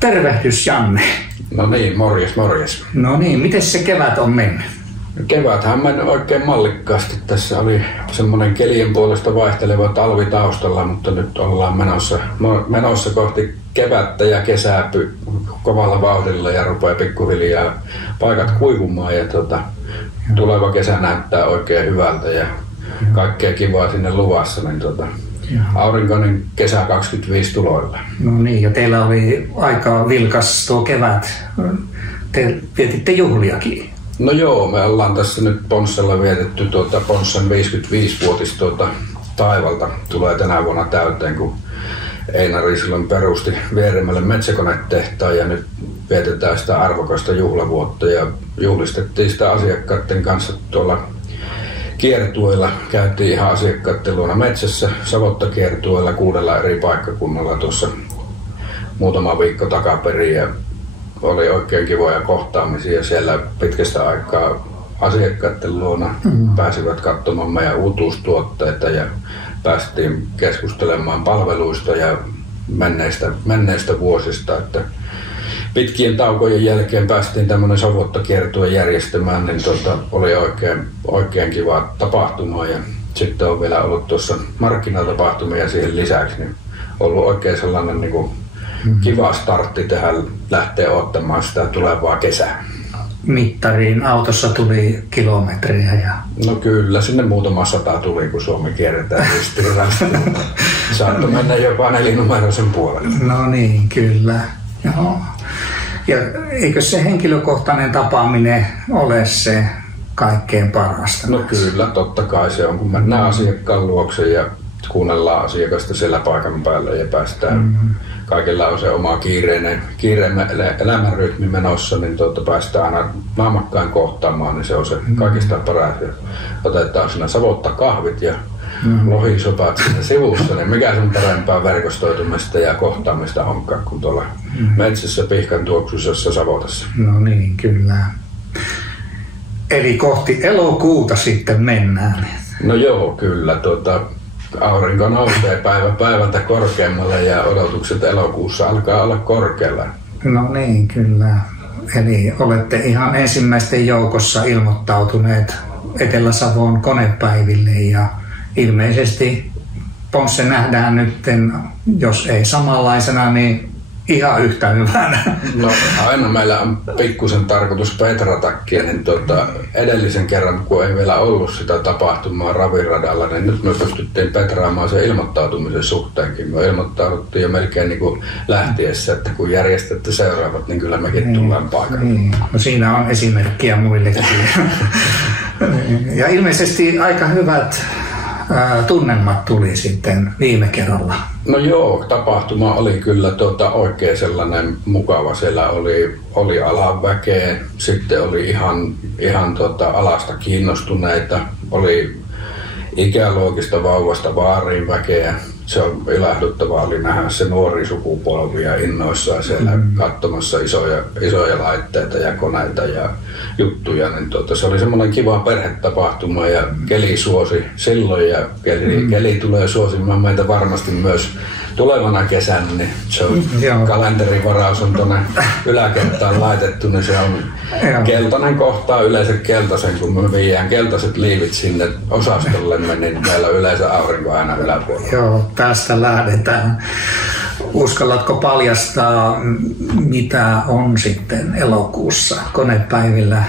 Tervehdys Janne. No niin, morjes, morjes. No niin, miten se kevät on mennyt? Keväthän meni oikein mallikkaasti. Tässä oli semmoinen kelien puolesta vaihteleva talvi taustalla, mutta nyt ollaan menossa kohti kevättä ja kesää kovalla vauhdilla ja rupeaa pikkuhiljaa paikat kuivumaan ja tuleva kesä näyttää oikein hyvältä ja kaikkea kivaa sinne luvassa. Niin aurinkoinen kesä 25 tuloilla. No niin, ja teillä oli aika vilkas tuo kevät. Te vietitte juhliakin. No joo, me ollaan tässä nyt Ponssella vietetty Ponssan 55-vuotis taivalta. Tulee tänä vuonna täyteen, kun Einari silloin perusti Vieremälle metsäkonetehtaan ja nyt vietetään sitä arvokasta juhlavuotta ja juhlistettiin sitä asiakkaiden kanssa tuolla kiertueilla. Käytiin ihan asiakkaiden luona metsässä Savotta-kiertueilla 6 eri paikkakunnalla tuossa muutama viikko takaperin ja oli oikein kivoja kohtaamisia siellä pitkästä aikaa asiakkaiden luona. Pääsivät katsomaan meidän uutuustuotteita ja päästiin keskustelemaan palveluista ja menneistä vuosista. Että pitkien taukojen jälkeen päästiin tämmöinen Savotta-kiertue järjestämään, niin oli oikein kiva tapahtuma ja sitten on vielä ollut tuossa markkinatapahtumia siihen lisäksi, niin ollut oikein sellainen niin kuin kiva startti tähän lähteä ottamaan sitä tulevaa kesää. Mittariin autossa tuli kilometrejä ja... No kyllä, sinne muutama 100 tuli, kun Suomi kierretään ristiin. Saattoi mennä jopa 4-numeroisen puolelle. No niin, kyllä. Joo. Ja eikö se henkilökohtainen tapaaminen ole se kaikkein parasta? No kyllä, totta kai se on, kun mennään asiakkaan luokse ja kuunnellaan asiakasta siellä paikan päällä ja päästään. Kaikilla on se oma kiireinen elämänrytmi menossa, niin päästään aina naamakkain kohtaamaan, niin se on se kaikista paras. Ja otetaan siinä Savotta kahvit ja lohisopat siinä sivussa, niin mikä sen parempaa verkostoitumista ja kohtaamista onkaan kuin tuolla metsässä pihkan tuoksuisessa Savotassa. No niin, kyllä. Eli kohti elokuuta sitten mennään. No joo, kyllä. Aurinko nousee päivä päivältä korkeammalle ja odotukset elokuussa alkaa olla korkealla. No niin, kyllä. Eli olette ihan ensimmäisten joukossa ilmoittautuneet Etelä-Savon konepäiville ja ilmeisesti Ponsse nähdään nyt, jos ei samanlaisena, niin ihan yhtä hyvänä. No aina meillä on pikkusen tarkoitus petratakin, niin edellisen kerran, kun ei vielä ollut sitä tapahtumaa raviradalla, niin nyt me pystyttiin petraamaan sen ilmoittautumisen suhteenkin. Me ilmoittauduttiin jo melkein niin kuin lähtiessä, että kun järjestätte seuraavat, niin kyllä mekin tullaan paikalle. Niin. No siinä on esimerkkiä muillekin. Ja ilmeisesti aika hyvät tunnelmat tuli sitten viime kerralla. No joo, tapahtuma oli kyllä oikein sellainen mukava. Siellä oli alan väkeä, sitten oli ihan alasta kiinnostuneita, oli ikäluokista vauvasta vaariin väkeä. Se on ilahduttavaa oli nähdä se nuori sukupolvi ja innoissaan siellä katsomassa isoja laitteita ja koneita ja juttuja. Niin se oli semmoinen kiva perhetapahtuma ja keli suosi silloin ja keli tulee suosimaan meitä varmasti myös tulevana kesänä. Niin se on kalenterivaraus on tuonne yläkertaan laitettu, niin se on keltainen kohtaa yleensä keltaisen, kun me viedään keltaiset liivit sinne osastollemme, niin meillä on yleensä aurinko aina yläpuolella. Joo, tästä lähdetään. Uskallatko paljastaa, mitä on sitten elokuussa konepäivillä?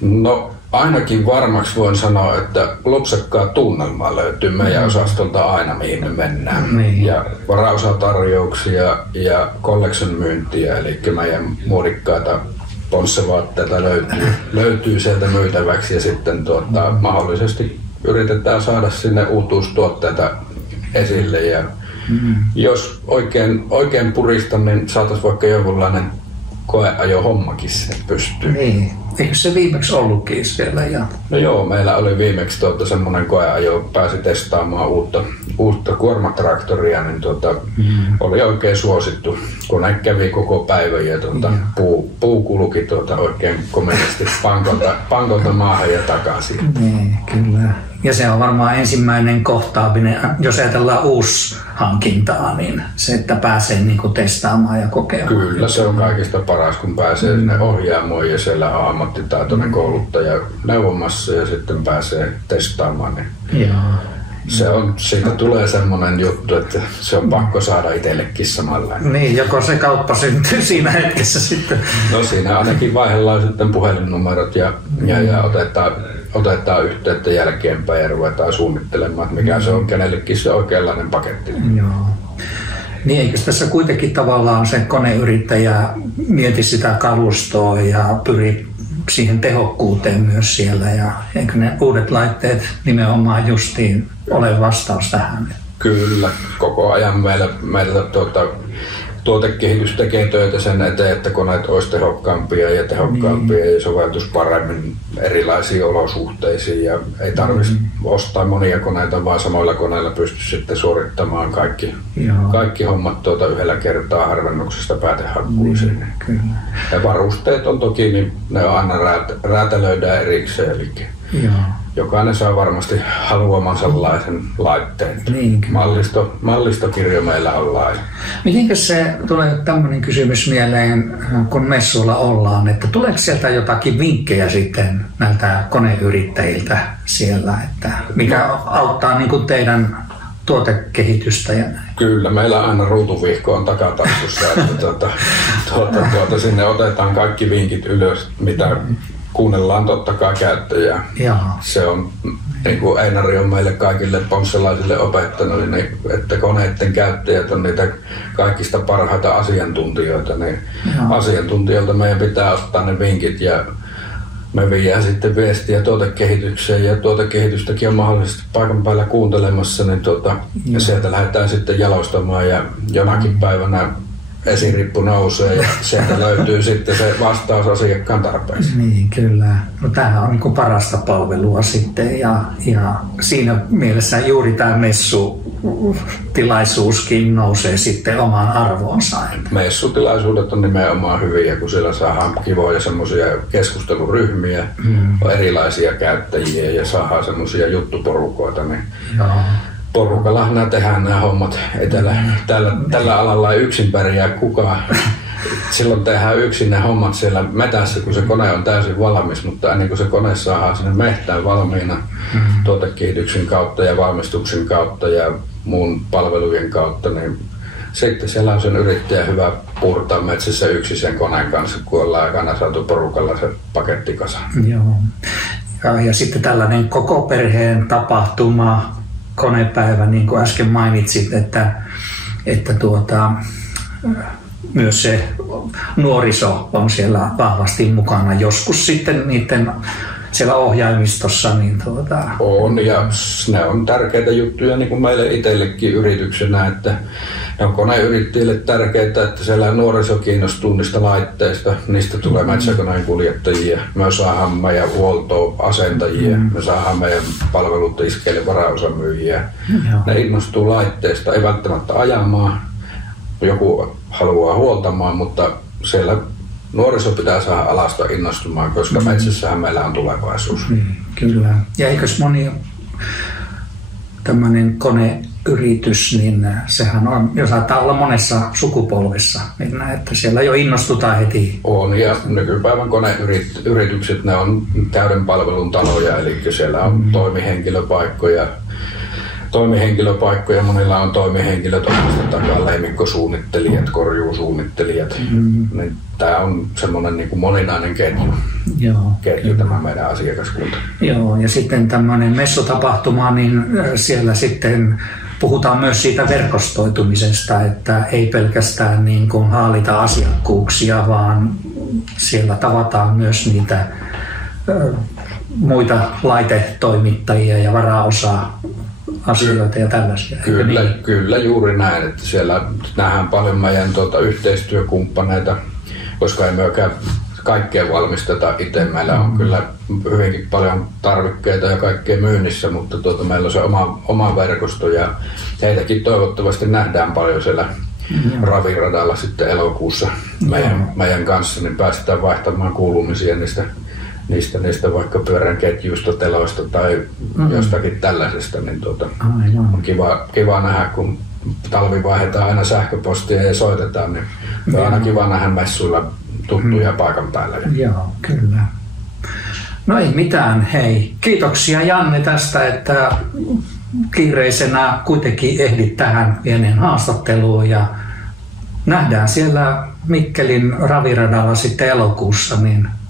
No ainakin varmaksi voin sanoa, että lupsakkaa tunnelmaa löytyy meidän osastolta aina, mihin me mennään. Niin. Ja varausatarjouksia ja collection myyntiä, eli meidän muodikkaita Ponsse-vaatteita löytyy sieltä myytäväksi ja sitten mahdollisesti yritetään saada sinne uutuustuotteita esille ja jos oikein puristan, niin saataisiin vaikka jonkunlainen koeajo hommakin sen pystyyn. Niin. Eikö se viimeksi ollutkin siellä? No joo, meillä oli viimeksi semmoinen koeajo, pääsi testaamaan uutta kuormatraktoria, niin oli oikein suosittu, kun ne kävi koko päivän ja puu kulki oikein komeasti pankolta maahan ja takaisin. Niin, kyllä. Ja se on varmaan ensimmäinen kohtaaminen, jos ajatellaan uusi hankintaa, niin se, että pääsee niin kuin testaamaan ja kokemaan. Kyllä, se on kaikista paras, kun pääsee sinne ohjaamoon ja siellä on ammattitaitoinen kouluttaja neuvomassa ja sitten pääsee testaamaan. Niin se on, siitä tulee semmoinen juttu, että se on pakko saada itsellekin samalla. Niin, joko se kauppa syntyy siinä hetkessä sitten. No siinä ainakin vaihdellaan sitten puhelinnumerot ja otetaan yhteyttä jälkeenpäin ja ruvetaan suunnittelemaan, että mikä se on kenellekin se oikeanlainen paketti. Joo. Niin eikö tässä kuitenkin tavallaan se koneyrittäjä mieti sitä kalustoa ja pyri siihen tehokkuuteen myös siellä ja eikö ne uudet laitteet nimenomaan justiin ole vastaus tähän? Kyllä, koko ajan meillä tuotekehitys tekee töitä sen eteen, että koneet olisi tehokkaampia ja soveltus paremmin erilaisiin olosuhteisiin ja ei tarvitsisi ostaa monia koneita, vaan samoilla koneilla pystyisi sitten suorittamaan kaikki hommat yhdellä kertaa harvennuksesta päätehakkuisiin. Ja varusteet on toki, niin ne on aina räätälöidään erikseen, eli jokainen saa varmasti haluamansa laitteen. Mallistokirjo meillä on laaja. Mitenkäs se tulee tämmöinen kysymys mieleen, kun messuilla ollaan, että tuleeko sieltä jotakin vinkkejä sitten näiltä koneyrittäjiltä siellä, että mikä auttaa niin kuin teidän tuotekehitystä? Ja Kyllä, meillä aina ruutuvihko on takataskussa, että sinne otetaan kaikki vinkit ylös, mitä kuunnellaan totta kai käyttäjää. Se on, niin kuin Einari on meille kaikille ponsselaisille opettanut, niin, että koneiden käyttäjät on niitä kaikista parhaita asiantuntijoita. Niin asiantuntijoilta meidän pitää ottaa ne vinkit ja me viedään sitten viestiä tuotekehitykseen ja tuotekehitystäkin on mahdollisesti paikan päällä kuuntelemassa, niin ja sieltä lähdetään sitten jalostamaan ja jonakin päivänä esirippu nousee ja sieltä löytyy sitten se vastaus asiakkaan tarpeeseen. Niin, kyllä. No tämähän on niin kuin parasta palvelua sitten ja siinä mielessä juuri tämä messutilaisuuskin nousee sitten omaan arvoonsa. Messutilaisuudet on nimenomaan hyviä, kun siellä saadaan kivoja semmoisia keskusteluryhmiä, on erilaisia käyttäjiä ja saadaan semmoisia juttuporukoita. Niin porukalla nämä tehdään nämä hommat. Tällä alalla ei yksin pärjää kukaan. Silloin tehdään yksin ne hommat siellä metässä, kun se kone on täysin valmis, mutta ennen kuin se kone saadaan sinne mehtään valmiina tuotekehityksen kautta ja valmistuksen kautta ja muun palvelujen kautta, niin sitten siellä on sen yrittäjä hyvä puurtaa metsässä yksin sen koneen kanssa, kun ollaan aikana saatu porukalla se paketti kasaan. Joo. Ja sitten tällainen koko perheen tapahtuma, konepäivä, niin kuin äsken mainitsit, että myös se nuoriso on siellä vahvasti mukana. Joskus sitten niiden siellä ohjaimistossa. Niin On, ja ne on tärkeitä juttuja niin kuin meille itsellekin yrityksenä, että ne on koneyrittäjille tärkeää, että siellä nuoriso kiinnostuu niistä laitteista, niistä tulee metsäkoneen kuljettajia, me saadaan meidän huoltoasentajia, me saadaan meidän palvelutiskeille varaosamyyjiä. Ne innostuu laitteista, ei välttämättä ajamaan, joku haluaa huoltamaan, mutta siellä nuoriso pitää saada alasta innostumaan, koska metsässähän meillä on tulevaisuus. Kyllä. Ja eikös moni tämmöinen koneyritys, niin sehän on, jos saattaa olla monessa sukupolvessa, niin että siellä jo innostutaan heti. On, ja nykypäivän koneyritykset, ne on täyden palvelun taloja, eli siellä on toimihenkilöpaikkoja, monilla on toimihenkilöt omasta takaa, leimikkosuunnittelijat, korjuusuunnittelijat. Niin tämä on semmoinen niin kuin moninainen ketju tämä meidän asiakaskunta. Joo, ja sitten tämmöinen messutapahtuma, niin siellä sitten puhutaan myös siitä verkostoitumisesta, että ei pelkästään niin kuin haalita asiakkuuksia, vaan siellä tavataan myös niitä muita laitetoimittajia ja varaosaa asioita ja tällaisia. Kyllä juuri näin, että siellä nähdään paljon meidän yhteistyökumppaneita, koska ei myöskään kaikkea valmisteta itse. Meillä on kyllä hyvinkin paljon tarvikkeita ja kaikkea myynnissä, mutta meillä on se oma verkosto ja heitäkin toivottavasti nähdään paljon siellä Raviradalla sitten elokuussa meidän kanssa, niin päästään vaihtamaan kuulumisia niistä vaikka pyörän ketjuista, teloista tai jostakin tällaisesta, niin on kiva nähdä, kun talvi vaihdetaan aina sähköpostia ja soitetaan, niin on aina kiva nähdä messuilla tuttuja paikan päällä. Joo, kyllä. No ei mitään, hei. Kiitoksia Janne tästä, että kiireisenä kuitenkin ehdit tähän pieneen haastatteluun ja nähdään siellä Mikkelin raviradalla sitten elokuussa,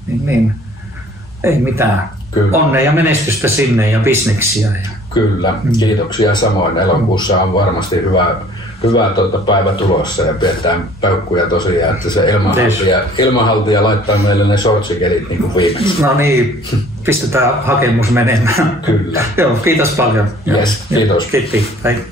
niin ei mitään. Kyllä. Onnea ja menestystä sinne ja bisneksiä. Kyllä, kiitoksia samoin. Elokuussa on varmasti hyvä päivä tulossa ja pidetään peukkuja tosiaan, että se ilmanhaltija laittaa meille ne shortsikelit niin kuin viimeksi. No niin, pistetään hakemus menemään. Kyllä. Joo, kiitos paljon. Yes, kiitos. Kiitti. Hei.